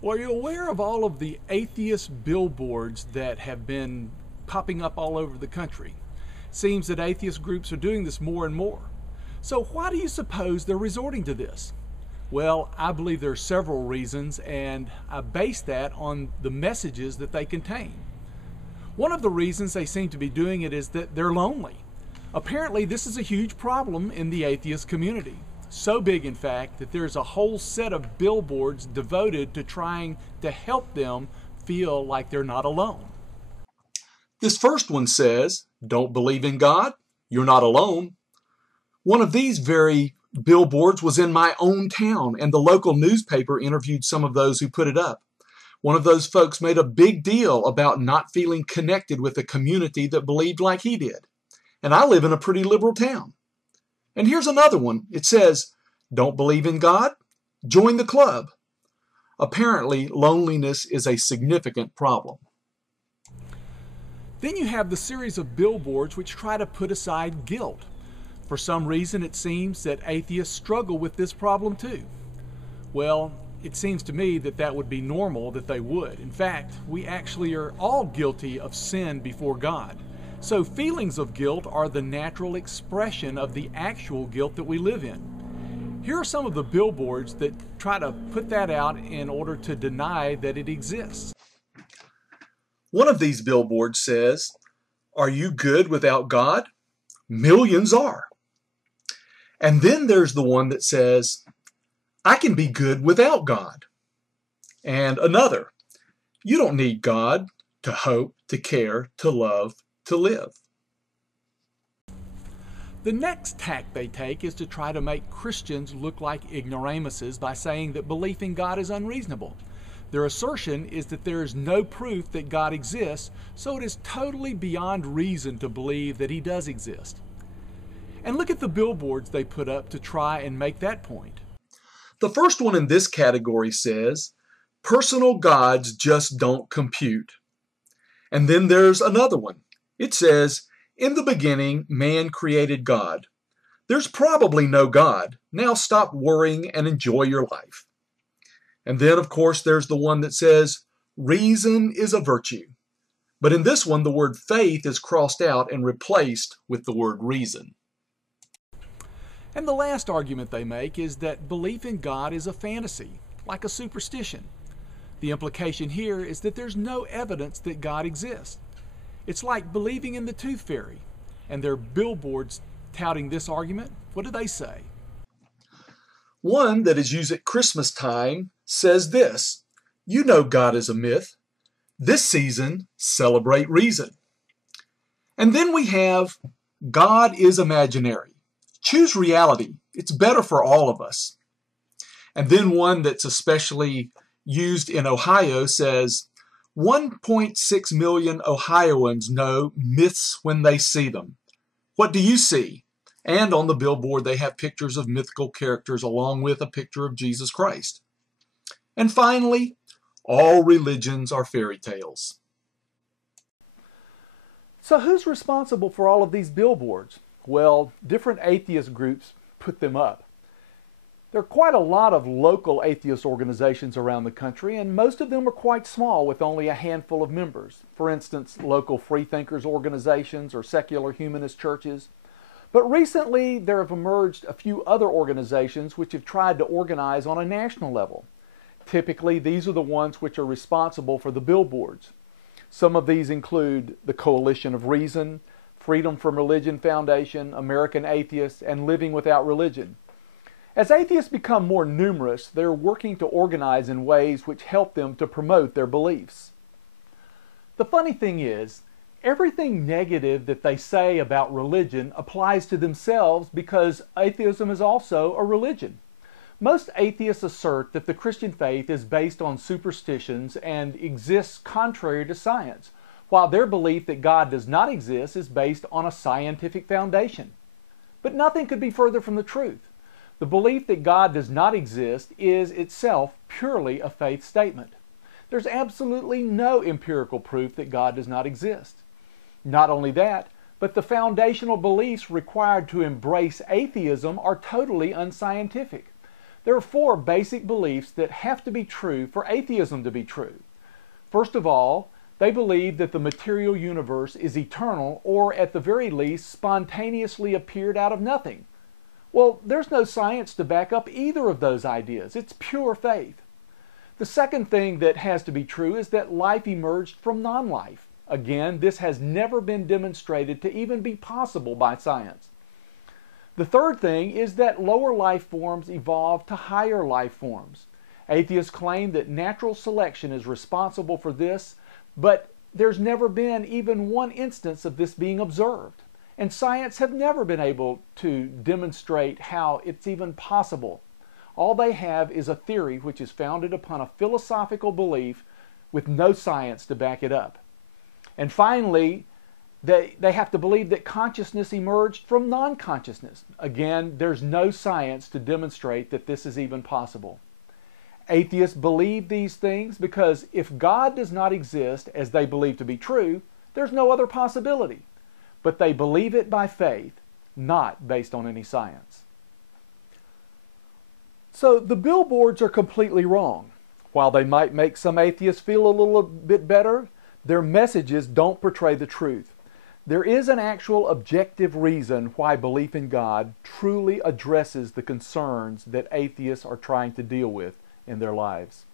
Well, are you aware of all of the atheist billboards that have been popping up all over the country? Seems that atheist groups are doing this more and more. So why do you suppose they're resorting to this? Well, I believe there are several reasons, and I base that on the messages that they contain. One of the reasons they seem to be doing it is that they're lonely. Apparently, this is a huge problem in the atheist community. So big, in fact, that there's a whole set of billboards devoted to trying to help them feel like they're not alone. This first one says, "Don't believe in God? You're not alone." One of these very billboards was in my own town, and the local newspaper interviewed some of those who put it up. One of those folks made a big deal about not feeling connected with a community that believed like he did. And I live in a pretty liberal town. And here's another one. It says, "Don't believe in God? Join the club." Apparently, loneliness is a significant problem. Then you have the series of billboards which try to put aside guilt. For some reason, it seems that atheists struggle with this problem too. Well, it seems to me that that would be normal that they would. In fact, we actually are all guilty of sin before God. So feelings of guilt are the natural expression of the actual guilt that we live in. Here are some of the billboards that try to put that out in order to deny that it exists. One of these billboards says, "Are you good without God? Millions are." And then there's the one that says, "I can be good without God." And another, "You don't need God to hope, to care, to love, to live." The next tack they take is to try to make Christians look like ignoramuses by saying that belief in God is unreasonable. Their assertion is that there is no proof that God exists, so it is totally beyond reason to believe that He does exist. And look at the billboards they put up to try and make that point. The first one in this category says, "Personal gods just don't compute." And then there's another one. It says, "In the beginning, man created God. There's probably no God. Now stop worrying and enjoy your life." And then, of course, there's the one that says, "Reason is a virtue." But in this one, the word faith is crossed out and replaced with the word reason. And the last argument they make is that belief in God is a fantasy, like a superstition. The implication here is that there's no evidence that God exists. It's like believing in the tooth fairy. And their billboards touting this argument, what do they say? One that is used at Christmas time says this, "You know God is a myth. This season, celebrate reason." And then we have, "God is imaginary. Choose reality. It's better for all of us." And then one that's especially used in Ohio says, 1.6 million Ohioans know myths when they see them. What do you see?" And on the billboard, they have pictures of mythical characters along with a picture of Jesus Christ. And finally, all religions are fairy tales. So who's responsible for all of these billboards? Well, different atheist groups put them up. There are quite a lot of local atheist organizations around the country, and most of them are quite small with only a handful of members. For instance, local freethinkers organizations or secular humanist churches. But recently there have emerged a few other organizations which have tried to organize on a national level. Typically, these are the ones which are responsible for the billboards. Some of these include the Coalition of Reason, Freedom from Religion Foundation, American Atheists, and Living Without Religion. As atheists become more numerous, they're working to organize in ways which help them to promote their beliefs. The funny thing is, everything negative that they say about religion applies to themselves because atheism is also a religion. Most atheists assert that the Christian faith is based on superstitions and exists contrary to science, while their belief that God does not exist is based on a scientific foundation. But nothing could be further from the truth. The belief that God does not exist is itself purely a faith statement. There's absolutely no empirical proof that God does not exist. Not only that, but the foundational beliefs required to embrace atheism are totally unscientific. There are four basic beliefs that have to be true for atheism to be true. First of all, they believe that the material universe is eternal, or at the very least, spontaneously appeared out of nothing. Well, there's no science to back up either of those ideas. It's pure faith. The second thing that has to be true is that life emerged from non-life. Again, this has never been demonstrated to even be possible by science. The third thing is that lower life forms evolved to higher life forms. Atheists claim that natural selection is responsible for this, but there's never been even one instance of this being observed. And science have never been able to demonstrate how it's even possible. All they have is a theory which is founded upon a philosophical belief with no science to back it up. And finally, they have to believe that consciousness emerged from non-consciousness. Again, there's no science to demonstrate that this is even possible. Atheists believe these things because if God does not exist as they believe to be true, there's no other possibility. But they believe it by faith, not based on any science. So the billboards are completely wrong. While they might make some atheists feel a little bit better, their messages don't portray the truth. There is an actual objective reason why belief in God truly addresses the concerns that atheists are trying to deal with in their lives.